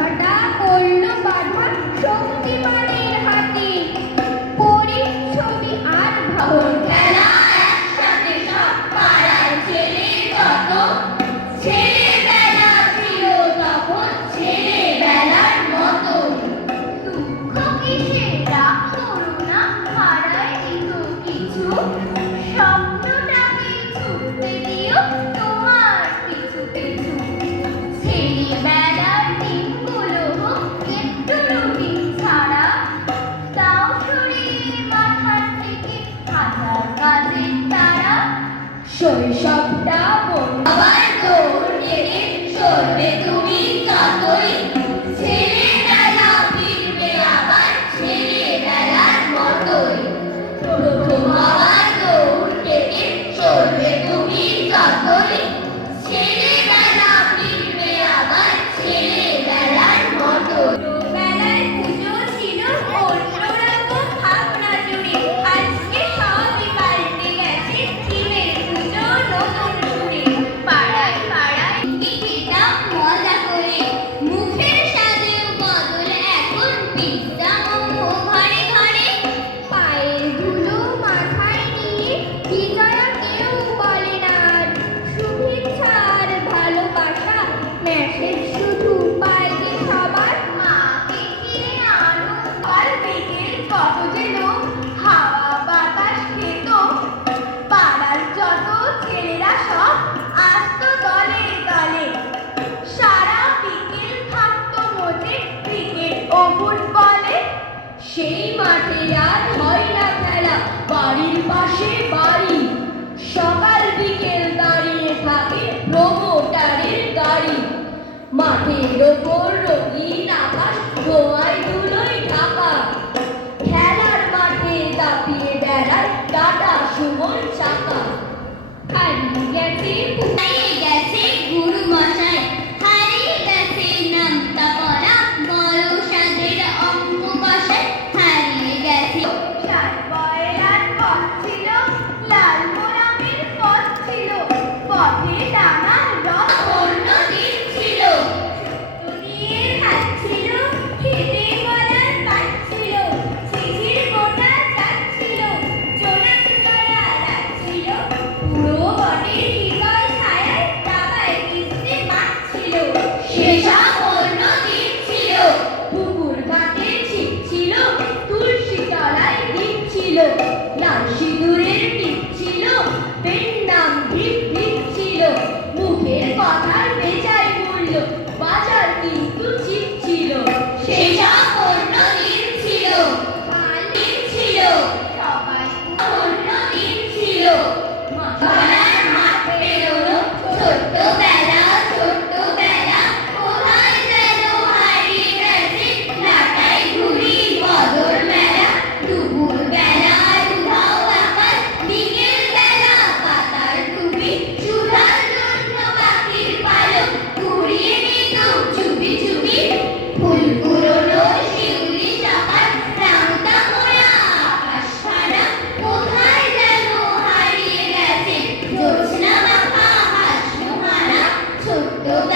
हटा कोल्ड শৈশবটা আবার দৌড় তুমি কাতরে। ছেলে সেই মাঠে আর হয় না খেলা। বাড়ির পাশে বাড়ি। সকাল বিকেল দাঁড়িয়ে থাকে প্রমোটারের গাড়ি। মাঠের ওপর রঙিন আকাশ ধোয়ায় filha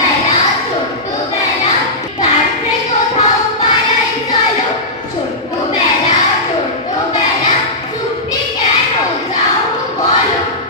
来。